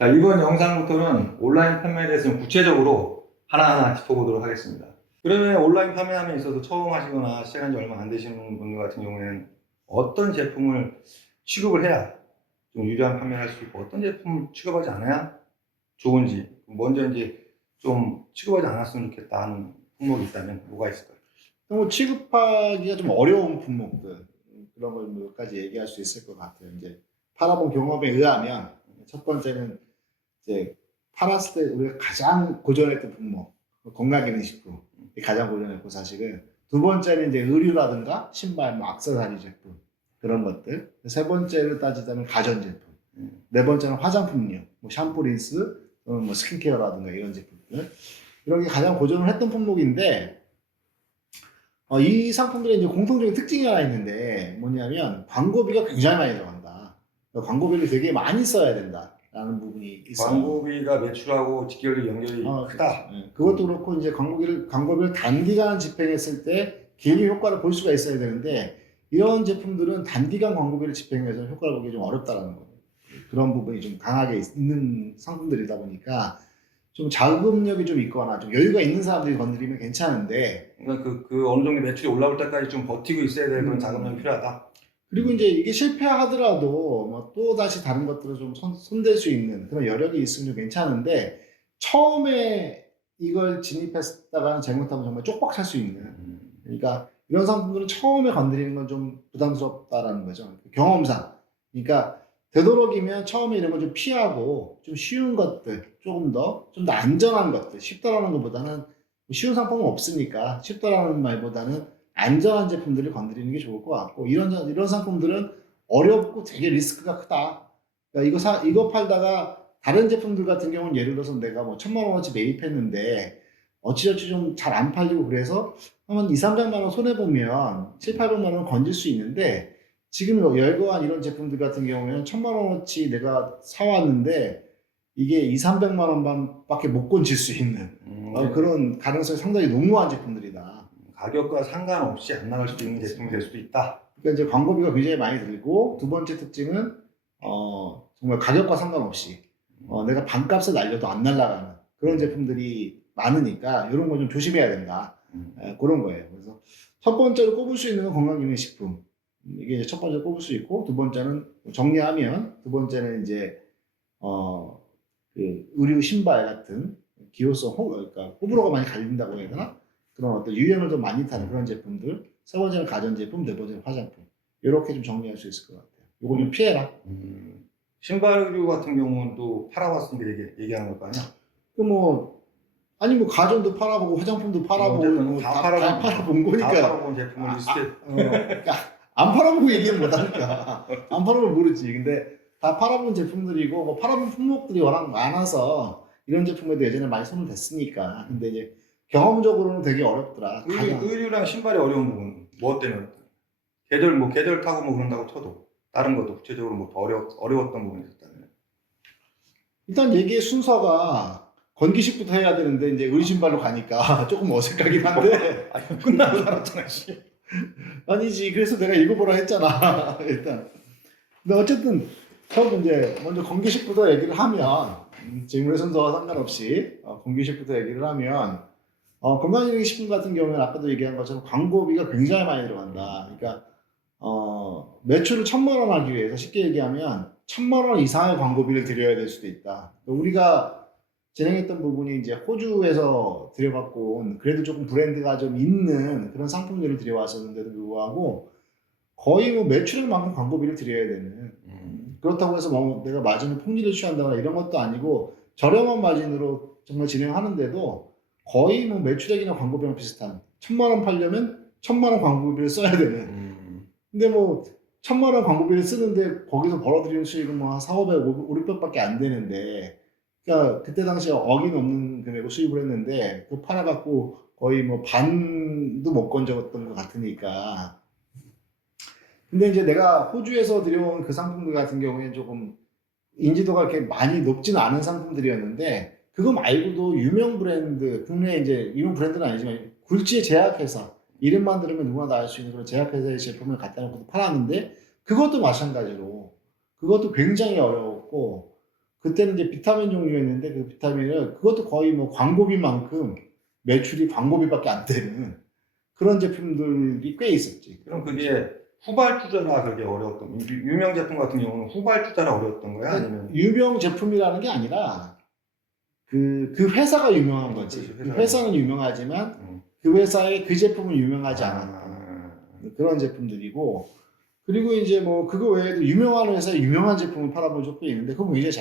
자, 이번 영상부터는 온라인 판매에 대해서 좀 구체적으로 하나하나 짚어보도록 하겠습니다. 그러면 온라인 판매함에 있어서 처음 하시거나 시작한 지 얼마 안 되시는 분들 같은 경우에는 어떤 제품을 취급을 해야 좀 유리한 판매를 할 수 있고 어떤 제품을 취급하지 않아야 좋은지 먼저 이제 좀 취급하지 않았으면 좋겠다 하는 품목이 있다면 뭐가 있을까요? 뭐 취급하기가 좀 어려운 품목들 그런 걸 몇 가지 얘기할 수 있을 것 같아요. 이제 팔아본 경험에 의하면 첫 번째는 이제 팔았을 때 우리가 가장 고전했던 품목 건강기능식품 가장 고전했고 사실은 두 번째는 이제 의류라든가 신발, 뭐 액세서리 제품 그런 것들 세 번째를 따지자면 가전제품 네 번째는 화장품류 뭐 샴푸, 린스 뭐 스킨케어라든가 이런 제품들 이런 게 가장 고전을 했던 품목인데 이 상품들의 이제 공통적인 특징이 하나 있는데 뭐냐면 광고비가 굉장히 많이 들어간다. 그러니까 광고비를 되게 많이 써야 된다라는 부분이 있어요. 광고비가 매출하고 직결이 연결이 크다. 그것도 그렇고 이제 광고비를 단기간 집행했을 때 길게 효과를 볼 수가 있어야 되는데 이런 제품들은 단기간 광고비를 집행해서 효과를 보기 좀 어렵다라는 거예요. 그런 부분이 좀 강하게 있는 상품들이다 보니까 좀 자금력이 좀 있거나 좀 여유가 있는 사람들이 건드리면 괜찮은데 그러니까 그 어느 정도 매출이 올라올 때까지 좀 버티고 있어야 될 그런 자금력이 필요하다. 그리고 이제 이게 실패하더라도 뭐 또 다시 다른 것들을 좀 손댈 수 있는 그런 여력이 있으면 좀 괜찮은데 처음에 이걸 진입했다가는 잘못하면 정말 쪽박 찰 수 있는 그러니까 이런 상품들은 처음에 건드리는 건 좀 부담스럽다라는 거죠. 경험상. 그러니까 되도록이면 처음에 이런 걸 좀 피하고 좀 쉬운 것들 좀 더 안전한 것들 쉽다라는 것보다는 쉬운 상품은 없으니까 쉽다라는 말보다는 안전한 제품들을 건드리는 게 좋을 것 같고 이런 상품들은 어렵고 되게 리스크가 크다. 그러니까 이거 팔다가 다른 제품들 같은 경우는 예를 들어서 내가 뭐 1,000만 원어치 매입했는데 어찌저찌 좀 잘 안 팔리고 그래서 한 2, 300만 원 손해보면 7, 800만 원 건질 수 있는데 지금 열거한 이런 제품들 같은 경우에는 1,000만 원어치 내가 사왔는데 이게 2, 300만 원밖에 못 건질 수 있는 그런 가능성이 상당히 농후한 제품들이다. 가격과 상관없이 안 나갈 수도 있는 제품이 될 수도 있다. 그러니까 이제 광고비가 굉장히 많이 들고 두 번째 특징은 정말 가격과 상관없이 내가 반값을 날려도 안 날아가는 그런 제품들이 많으니까 이런 거 좀 조심해야 된다. 그런 거예요. 그래서 첫 번째로 꼽을 수 있는 건 건강기능식품. 이게 이제 첫 번째로 꼽을 수 있고 두 번째는 정리하면 두 번째는 이제 그 의류 신발 같은 기호성 그러니까 호불호가 많이 갈린다고 해야 되나? 그런 어떤 유행을 좀 많이 타는 그런 제품들. 세 번째는 가전제품, 네 번째는 화장품. 이렇게 좀 정리할 수 있을 것 같아요. 이거 좀 피해라. 신발 의류 같은 경우는 또 팔아봤으니까 얘기하는 걸 거 아니야? 아니 뭐 가전도 팔아보고 화장품도 팔아보고 다 팔아본 거니까. 다 팔아본 제품을 리스트에 그러니까 안 팔아보고 얘기는 못하니까. 안 팔아보면 모르지. 근데 다 팔아본 제품들이고 뭐 팔아본 품목들이 워낙 많아서 이런 제품에도 예전에 많이 손을 댔으니까. 근데 이제 경험적으로는 되게 어렵더라. 의류랑 신발이 어려운 부분 뭐 때문에? 계절 타고 뭐 그런다고 쳐도 다른 것도 구체적으로 뭐 더 어려웠던 부분이 있었다면. 일단 얘기의 순서가 건기식부터 해야 되는데 이제 의신발로 가니까 조금 어색하긴 한데 아니 끝나고 살았잖아 씨. 아니지 그래서 내가 읽어보라 했잖아 일단. 근데 어쨌든 처음 이제 먼저 건기식부터 얘기를 하면 질문의 순서와 상관없이 건기식부터 얘기를 하면 건강기능식품 같은 경우는 아까도 얘기한 것처럼 광고비가 굉장히 많이 들어간다. 그러니까 매출을 1,000만 원 하기 위해서 쉽게 얘기하면 1,000만 원 이상의 광고비를 들여야 될 수도 있다. 우리가 진행했던 부분이 이제 호주에서 들여갖고 온 그래도 조금 브랜드가 좀 있는 그런 상품들을 들여왔었는데도 불구하고 거의 뭐 매출액 만큼 광고비를 들여야 되는 그렇다고 해서 뭐 내가 마진을 폭리를 취한다거나 이런 것도 아니고 저렴한 마진으로 정말 진행하는데도 거의 뭐 매출액이나 광고비랑 비슷한 1,000만 원 팔려면 1,000만 원 광고비를 써야 되는 근데 뭐 1,000만 원 광고비를 쓰는데 거기서 벌어들이는 수익은 뭐 한 400, 500, 600밖에 안 되는데 그러니까 그때 당시에 억이 넘는 금액을 수입을 했는데 그 팔아갖고 거의 뭐 반도 못 건져갔던 것 같으니까 근데 이제 내가 호주에서 들여온 그 상품들 같은 경우에는 조금 인지도가 그렇게 많이 높지는 않은 상품들이었는데 그거 말고도 유명 브랜드 국내 이제 유명 브랜드는 아니지만 굴지의 제약회사 이름만 들으면 누구나 다 알 수 있는 그런 제약회사의 제품을 갖다 놓고 팔았는데 그것도 마찬가지로 그것도 굉장히 어려웠고 그때는 이제 비타민 종류였는데 그 비타민을 그것도 거의 뭐 광고비만큼 매출이 광고비밖에 안 되는 그런 제품들이 꽤 있었지. 그럼 그게 후발주자라 그게 어려웠던 유명 제품 같은 경우는 후발주자라 어려웠던 거야? 아니면 유명 제품이라는 게 아니라 그 회사가 유명한 거지. 그렇지, 그 회사가 회사는 유명하지만 음. 그 회사의 그 제품은 유명하지 않았던 아, 그런 제품들이고, 그리고 이제 뭐 그거 외에도 유명한 회사에 유명한 제품을 팔아본 적도 있는데 그건 굉장히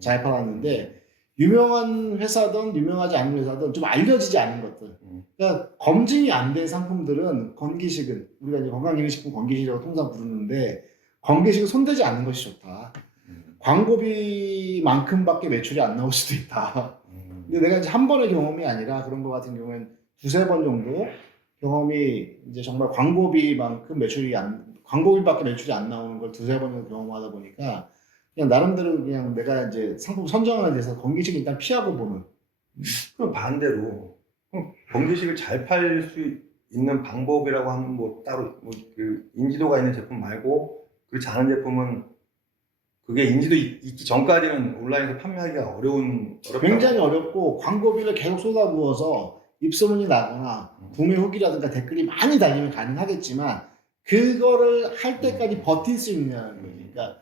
잘 팔았는데, 유명한 회사든 유명하지 않은 회사든 좀 알려지지 않은 것들, 그러니까 검증이 안 된 상품들은 건기식은 우리가 이제 건강기능식품 건기식이라고 통상 부르는데, 건기식은 손대지 않는 것이 좋다. 광고비만큼밖에 매출이 안 나올 수도 있다. 근데 내가 이제 한 번의 경험이 아니라 그런 거 같은 경우에는 두세 번 정도 경험이 이제 정말 광고비밖에 매출이 안 나오는 걸 두세 번 정도 경험하다 보니까 그냥 나름대로 그냥 내가 이제 상품 선정에 대해서 건기식 일단 피하고 보는. 그럼 반대로 그럼 건기식을 잘 팔 수 있는 방법이라고 하면 뭐 따로 그 인지도가 있는 제품 말고 그렇지 않은 제품은 그게 인지도 있기 전까지는 온라인에서 판매하기가 어렵다고. 굉장히 어렵고 광고비를 계속 쏟아부어서 입소문이 나거나 구매 후기라든가 댓글이 많이 달리면 가능하겠지만 그거를 할 때까지 버틸 수 있냐는 거지. 그러니까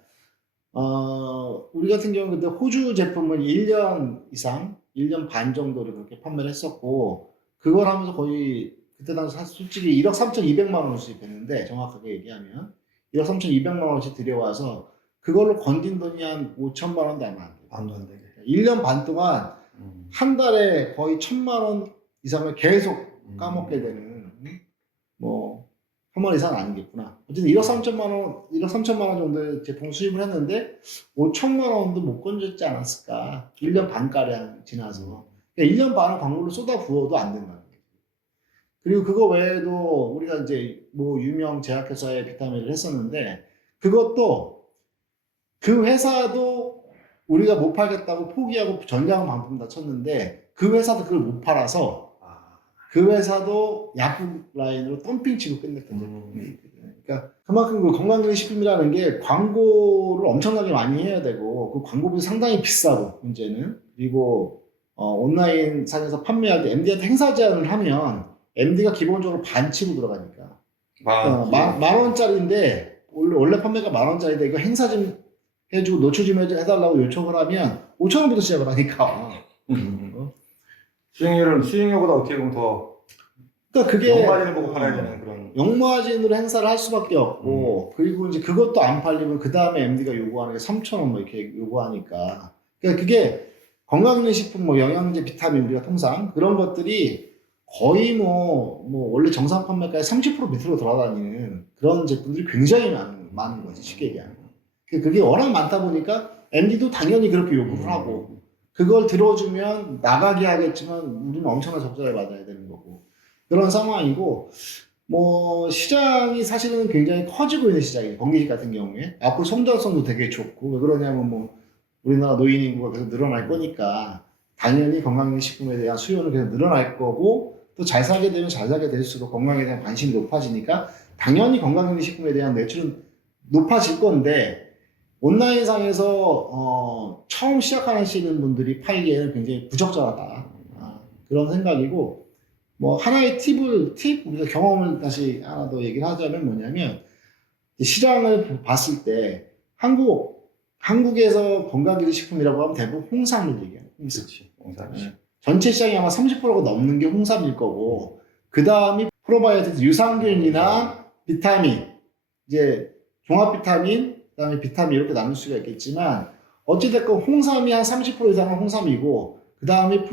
우리 같은 경우는 그때 호주 제품은 1년 이상, 1년 반 정도를 그렇게 판매를 했었고, 그걸 하면서 거의 그때 당시 솔직히 1억 3,200만 원을 수입했는데, 정확하게 얘기하면 1억 3,200만 원씩 들여와서 그걸로 건진 돈이 한 5천만 원도 안 돼. 반도 안 되게. 1년 반 동안 한 달에 거의 1,000만 원 이상을 계속 까먹게 되는, 뭐 1만 원 이상은 아니겠구나. 어쨌든 1억 3천만 원 정도의 제품 수입을 했는데 5천만 원도 못 건졌지 않았을까. 1년 반가량 지나서. 그러니까 1년 반은 광고를 쏟아 부어도 안 된다는 거예요. 그리고 그거 외에도 우리가 이제 뭐 유명 제약회사에 비타민을 했었는데, 그것도 그 회사도 우리가 못 팔겠다고 포기하고 전량 반품 다 쳤는데, 그 회사도 그걸 못 팔아서 그 회사도 약국 라인으로 덤핑 치고 끝냈던 제품이 있거든요. 그러니까 그만큼 그 건강기능식품이라는 게 광고를 엄청나게 많이 해야 되고, 그 광고비 상당히 비싸고, 문제는. 그리고 온라인 상에서 판매할 때 MD한테 행사 제안을 하면 MD가 기본적으로 반 치고 들어가니까. 만 원짜리인데 원래 판매가 만 원짜리인데 이거 행사 좀 해주고 노출 좀 해달라고 요청을 하면 5천 원부터 시작을 하니까. 수익률보다 어떻게 보면 더 그러니까 그게 영마진을 보고 팔아야 되는 그런. 영마진으로 행사를 할 수밖에 없고, 그리고 이제 그것도 안 팔리면 그 다음에 MD가 요구하는 게 3,000원 뭐 이렇게 요구하니까. 그러니까 그게 건강기능식품, 뭐 영양제, 비타민, 우리가 통상 그런 것들이 거의 뭐 원래 정상 판매가의 30% 밑으로 돌아다니는 그런 제품들이 굉장히 많은 거지, 쉽게 얘기하면. 그게 워낙 많다 보니까 MD도 당연히 그렇게 요구를 하고, 그걸 들어주면 나가게 하겠지만 우리는 엄청난 적자를 받아야 되는 거고, 그런 상황이고, 뭐 시장이 사실은 굉장히 커지고 있는 시장이에요. 건기식 같은 경우에 앞으로 성장성도 되게 좋고, 왜 그러냐면 뭐 우리나라 노인 인구가 계속 늘어날 거니까 당연히 건강식품에 대한 수요는 계속 늘어날 거고, 또 잘 살게 되면 잘 살게 될수록 건강에 대한 관심이 높아지니까 당연히 건강식품에 대한 매출은 높아질 건데, 온라인상에서 처음 시작하시는 분들이 팔기에는 굉장히 부적절하다, 그런 생각이고, 뭐 하나의 우리가 경험을 다시 하나 더 얘기를 하자면 뭐냐면, 시장을 봤을 때 한국에서 건강기능식품이라고 하면 대부분 홍삼을 얘기해요. 그렇지. 전체 시장이 아마 30%가 넘는 게 홍삼일 거고, 그 다음이 프로바이오틱스, 유산균이나 비타민, 이제 종합 비타민, 그 다음에 비타민 이렇게 나눌 수가 있겠지만, 어찌됐건 홍삼이 한 30% 이상은 홍삼이고, 그 다음에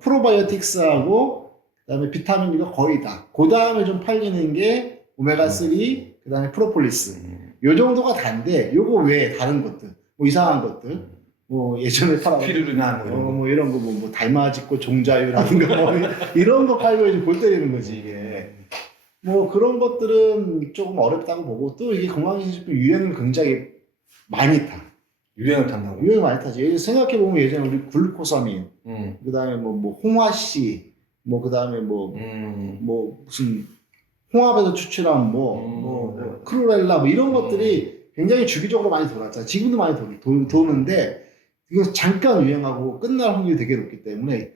프로바이오틱스하고, 그 다음에 비타민이가 거의 다. 그 다음에 좀 팔리는 게 오메가3, 그 다음에 프로폴리스. 요 정도가 단데, 요거 외에 다른 것들, 뭐 이상한 것들, 뭐 예전에 피루르나 뭐 이런 거, 뭐 달맞이꽃 종자유라든가 뭐 이런 거 팔고 이제 골 때리는 거지, 이게. 뭐 그런 것들은 조금 어렵다고 보고, 또 이게 건강기능식품 유행을 굉장히 많이 타. 유행을 탄다고? 유행을 많이 타지. 생각해보면 예전에 우리 글루코사민, 그 다음에 뭐 홍화씨, 뭐 그 다음에 뭐 무슨 홍합에서 추출한 크루렐라 뭐 이런 것들이 굉장히 주기적으로 많이 돌았잖아. 지금도 많이 도는데, 이거 잠깐 유행하고 끝날 확률이 되게 높기 때문에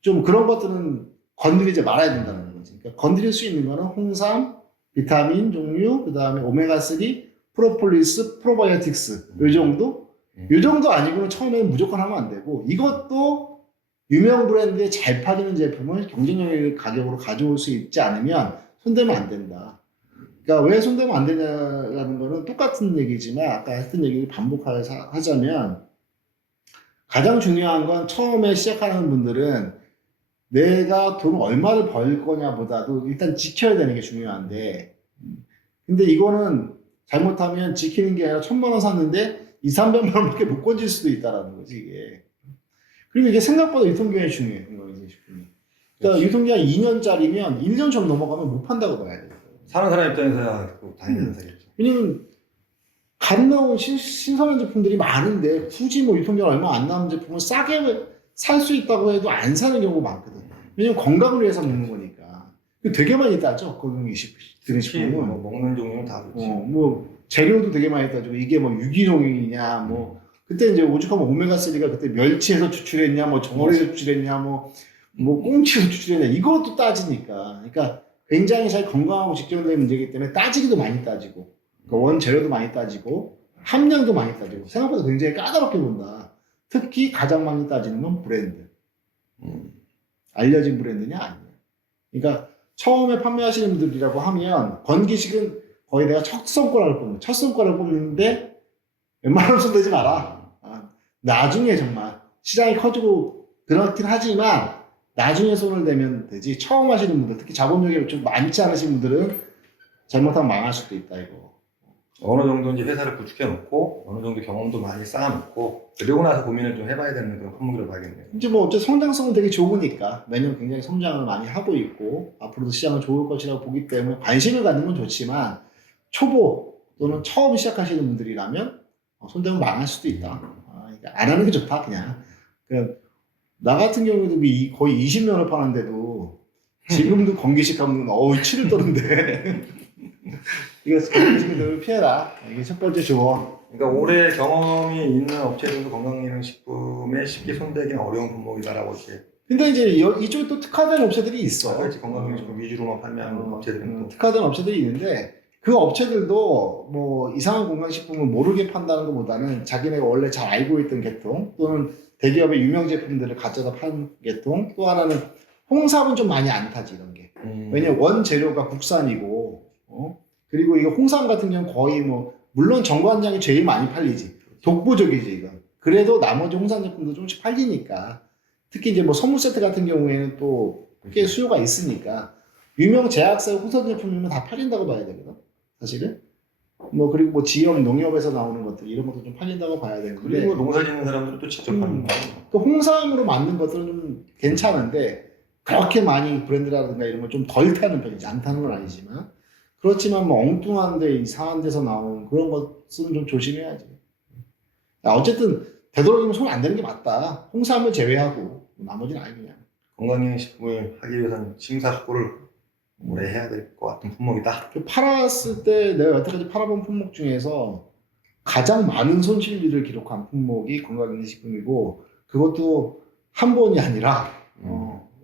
좀 그런 것들은 건드리지 말아야 된다는 거지. 그러니까 건드릴 수 있는 거는 홍삼, 비타민 종류, 그 다음에 오메가3, 프로폴리스, 프로바이오틱스 이 정도? 이 정도 아니고는 처음에는 무조건 하면 안 되고 이것도 유명 브랜드에 잘 팔리는 제품을 경쟁력 가격으로 가져올 수 있지 않으면 손대면 안 된다. 그러니까 왜 손대면 안 되냐라는 거는 똑같은 얘기지만 아까 했던 얘기를 반복하자면 가장 중요한 건 처음에 시작하는 분들은 내가 돈 얼마를 벌 거냐보다도 일단 지켜야 되는 게 중요한데 근데 이거는 잘못하면 지키는 게 아니라 1,000만 원 샀는데 200~300만 원밖에 못 건질 수도 있다라는 거지 이게. 그리고 이게 생각보다 유통기한이 중요해. 그러니까 유통기한 2년짜리면 1년 좀 넘어가면 못 판다고 봐야 돼요. 사는 사람 입장에서야 당연히 사겠죠. 왜냐면 갓 나온 신선한 제품들이 많은데 굳이 뭐 유통기한 얼마 안 남은 제품을 싸게 살 수 있다고 해도 안 사는 경우가 많거든. 왜냐면 건강을 위해서 먹는 거니까. 되게 많이 따져. 드는 식품은. 뭐 먹는 종류는 다 그렇지. 뭐 재료도 되게 많이 따지고 이게 뭐 유기농이냐 뭐 그때 이제 오죽하면 오메가3가 그때 멸치에서 추출했냐 뭐 정어리에서 추출했냐 뭐 꽁치에서 추출했냐 이것도 따지니까. 그러니까 굉장히 잘 건강하고 직결된 문제이기 때문에 따지기도 많이 따지고 그러니까 원재료도 많이 따지고 함량도 많이 따지고 생각보다 굉장히 까다롭게 본다. 특히 가장 많이 따지는 건 브랜드. 알려진 브랜드냐 아니냐. 그러니까 처음에 판매하시는 분들이라고 하면 건기식은 거의 내가 첫 손가락을 뽑는데 웬만하면 손대지 마라. 나중에 정말 시장이 커지고 그렇긴 하지만 나중에 손을 대면 되지. 처음 하시는 분들, 특히 자본력이 좀 많지 않으신 분들은 잘못하면 망할 수도 있다 이거. 어느 정도 이제 회사를 구축해 놓고 어느 정도 경험도 많이 쌓아놓고 그리고 나서 고민을 좀 해봐야 되는 그런 품목이라고 봐야겠네요. 이제 뭐 어째 성장성은 되게 좋으니까 매년 굉장히 성장을 많이 하고 있고 앞으로도 시장은 좋을 것이라고 보기 때문에 관심을 갖는 건 좋지만 초보 또는 처음 시작하시는 분들이라면 손대면 망할 수도 있다. 그러니까 안 하는 게 좋다 그냥. 그러니까 나 같은 경우도 거의 20년을 파는데도 지금도 건기식 하면 치를 떠는데 이거 건기식을 피해라. 이게 첫 번째 조언. 그러니까 오래 경험이 있는 업체들도 건강기능식품에 쉽게 손대기는 어려운 품목이다라고 이렇게. 근데 이제 이쪽에 또 특화된 업체들이 있어. 그렇지, 건강기능식품 위주로만 판매하는 업체들은 또. 특화된 업체들이 있는데 그 업체들도 뭐 이상한 건강식품을 모르게 판다는 것보다는 자기네가 원래 잘 알고 있던 계통 또는 대기업의 유명 제품들을 가져다 파는 계통 또 하나는 홍삼은 좀 많이 안 타지 이런 게. 왜냐면 원재료가 국산이고 그리고 이거 홍삼 같은 경우는 거의 뭐 물론 정관장이 제일 많이 팔리지. 독보적이지 이건. 그래도 나머지 홍삼 제품도 조금씩 팔리니까 특히 이제 뭐 선물 세트 같은 경우에는 또 꽤 수요가 있으니까 유명 제약사 후선 제품이면 다 팔린다고 봐야 되거든. 사실은. 뭐 그리고 뭐 지역 농협에서 나오는 것들 이런 것도 좀 팔린다고 봐야 되는데 그리고 농사 짓는 사람들은 또 직접 하는 거예요. 그 홍삼으로 만든 것들은 좀 괜찮은데 그렇게 많이 브랜드라든가 이런 걸 좀 덜 타는 편이지. 안 타는 건 아니지만 그렇지만 뭐 엉뚱한 데 이상한 데서 나온 그런 것은 좀 조심해야지. 어쨌든 되도록이면 손 안 대는 게 맞다. 홍삼을 제외하고 나머지는 아니 그냥. 건강기능식품을 하기 위해서는 심사숙고를 오래 해야 될 것 같은 품목이다. 팔았을 때 내가 여태까지 팔아본 품목 중에서 가장 많은 손실비를 기록한 품목이 건강기능식품이고 그것도 한 번이 아니라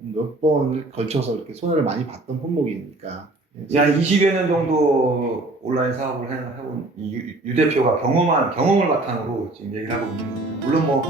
몇 번을 걸쳐서 이렇게 손해를 많이 봤던 품목이니까. 야, 20여 년 정도 온라인 사업을 해온 유 대표가 경험을 바탕으로 지금 얘기를 하고 있는 거죠. 물론 뭐